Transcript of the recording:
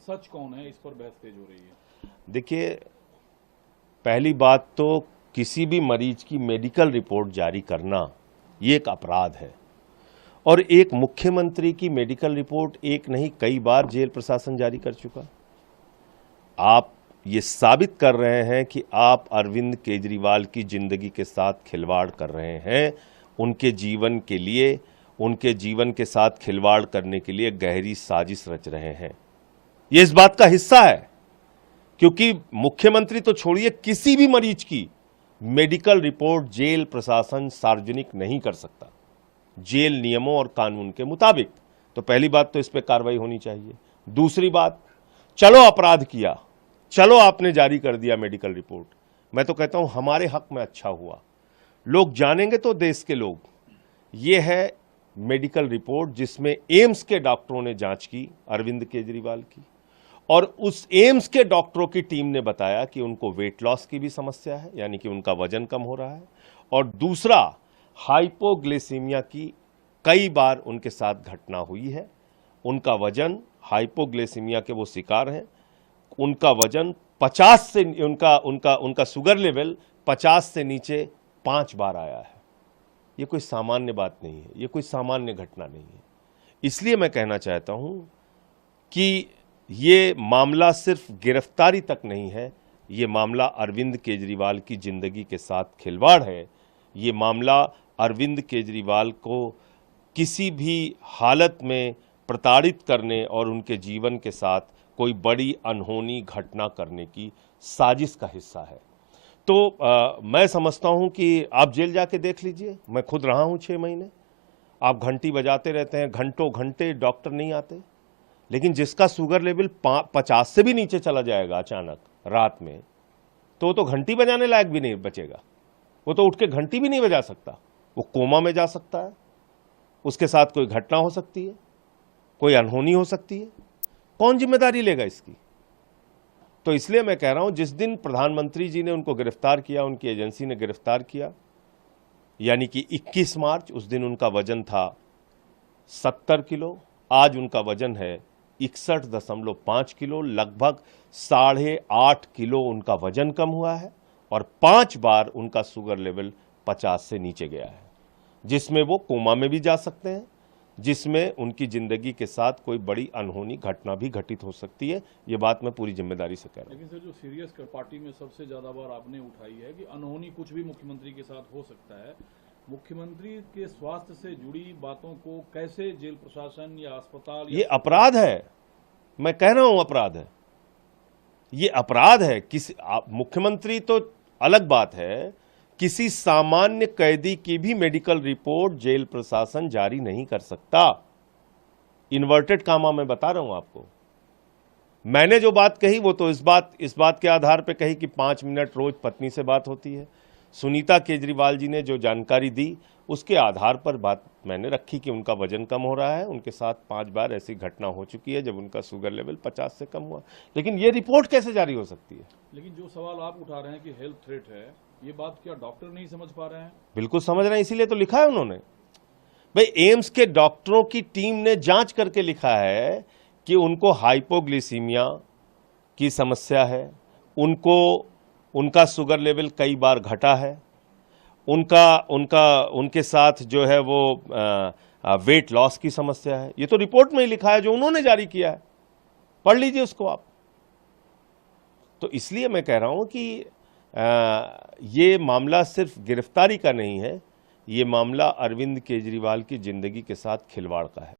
सच कौन है, इस पर बहस तेज हो रही है। देखिए, पहली बात तो किसी भी मरीज की मेडिकल रिपोर्ट जारी करना ये एक अपराध है और एक मुख्यमंत्री की मेडिकल रिपोर्ट एक नहीं कई बार जेल प्रशासन जारी कर चुका। आप ये साबित कर रहे हैं कि आप अरविंद केजरीवाल की जिंदगी के साथ खिलवाड़ कर रहे हैं, उनके जीवन के लिए, उनके जीवन के साथ खिलवाड़ करने के लिए गहरी साजिश रच रहे हैं। ये इस बात का हिस्सा है क्योंकि मुख्यमंत्री तो छोड़िए, किसी भी मरीज की मेडिकल रिपोर्ट जेल प्रशासन सार्वजनिक नहीं कर सकता जेल नियमों और कानून के मुताबिक। तो पहली बात तो इस पे कार्रवाई होनी चाहिए। दूसरी बात, चलो अपराध किया, चलो आपने जारी कर दिया मेडिकल रिपोर्ट, मैं तो कहता हूं हमारे हक में अच्छा हुआ। लोग जानेंगे तो देश के लोग, ये है मेडिकल रिपोर्ट जिसमें एम्स के डॉक्टरों ने जांच की अरविंद केजरीवाल की, और उस एम्स के डॉक्टरों की टीम ने बताया कि उनको वेट लॉस की भी समस्या है, यानी कि उनका वजन कम हो रहा है, और दूसरा हाइपोग्लिसीमिया की कई बार उनके साथ घटना हुई है। उनका वजन, हाइपोग्लिसीमिया के वो शिकार हैं, उनका वजन 50 से उनका शुगर लेवल 50 से नीचे 5 बार आया है। ये कोई सामान्य बात नहीं है, ये कोई सामान्य घटना नहीं है। इसलिए मैं कहना चाहता हूं कि ये मामला सिर्फ गिरफ्तारी तक नहीं है, ये मामला अरविंद केजरीवाल की जिंदगी के साथ खिलवाड़ है। ये मामला अरविंद केजरीवाल को किसी भी हालत में प्रताड़ित करने और उनके जीवन के साथ कोई बड़ी अनहोनी घटना करने की साजिश का हिस्सा है। तो मैं समझता हूं कि आप जेल जाके देख लीजिए, मैं खुद रहा हूं 6 महीने। आप घंटी बजाते रहते हैं, घंटों घंटे डॉक्टर नहीं आते, लेकिन जिसका शुगर लेवल 50 से भी नीचे चला जाएगा अचानक रात में, तो घंटी बजाने लायक भी नहीं बचेगा। वो तो उठ के घंटी भी नहीं बजा सकता, वो कोमा में जा सकता है, उसके साथ कोई घटना हो सकती है, कोई अनहोनी हो सकती है। कौन जिम्मेदारी लेगा इसकी? तो इसलिए मैं कह रहा हूं, जिस दिन प्रधानमंत्री जी ने उनको गिरफ्तार किया, उनकी एजेंसी ने गिरफ्तार किया, यानी कि 21 मार्च, उस दिन उनका वजन था 70 किलो, आज उनका वजन है 61.5 किलो, लगभग 8.5 किलो उनका वजन कम हुआ है, और 5 बार उनका शुगर लेवल 50 से नीचे गया है, जिसमें वो कोमा में भी जा सकते हैं, जिसमें उनकी जिंदगी के साथ कोई बड़ी अनहोनी घटना भी घटित हो सकती है। ये बात मैं पूरी जिम्मेदारी से कह रहा हूं। लेकिन सर, जो सीरियस पार्टी में सबसे ज्यादा बार आपने उठाई है कि अनहोनी कुछ भी मुख्यमंत्री के साथ हो सकता है, मुख्यमंत्री के स्वास्थ्य से जुड़ी बातों को कैसे जेल प्रशासन या अस्पताल ये अपराध है, मैं कह रहा हूं अपराध है, ये अपराध है। मुख्यमंत्री तो अलग बात है, किसी सामान्य कैदी की भी मेडिकल रिपोर्ट जेल प्रशासन जारी नहीं कर सकता। इन्वर्टेड कामा मैं बता रहा हूं आपको। मैंने जो बात कही वो तो इस बात के आधार पे कही कि 5 मिनट रोज पत्नी से बात होती है। सुनीता केजरीवाल जी ने जो जानकारी दी उसके आधार पर बात मैंने रखी कि उनका वजन कम हो रहा है, उनके साथ 5 बार ऐसी घटना हो चुकी है जब उनका शुगर लेवल 50 से कम हुआ। लेकिन ये रिपोर्ट कैसे जारी हो सकती है? लेकिन जो सवाल आप उठा रहे हैं कि हेल्थ थ्रेट है, ये बात क्या डॉक्टर नहीं समझ पा रहे हैं? बिल्कुल समझ रहे हैं, इसीलिए तो लिखा है उन्होंने। भाई, एम्स के डॉक्टरों की टीम ने जांच करके लिखा है कि उनको हाइपोग्लिसीमिया की समस्या है, उनका शुगर लेवल कई बार घटा है, उनके साथ जो है वो वेट लॉस की समस्या है। ये तो रिपोर्ट में ही लिखा है जो उन्होंने जारी किया है, पढ़ लीजिए उसको आप। तो इसलिए मैं कह रहा हूं कि ये मामला सिर्फ गिरफ्तारी का नहीं है, ये मामला अरविंद केजरीवाल की जिंदगी के साथ खिलवाड़ का है।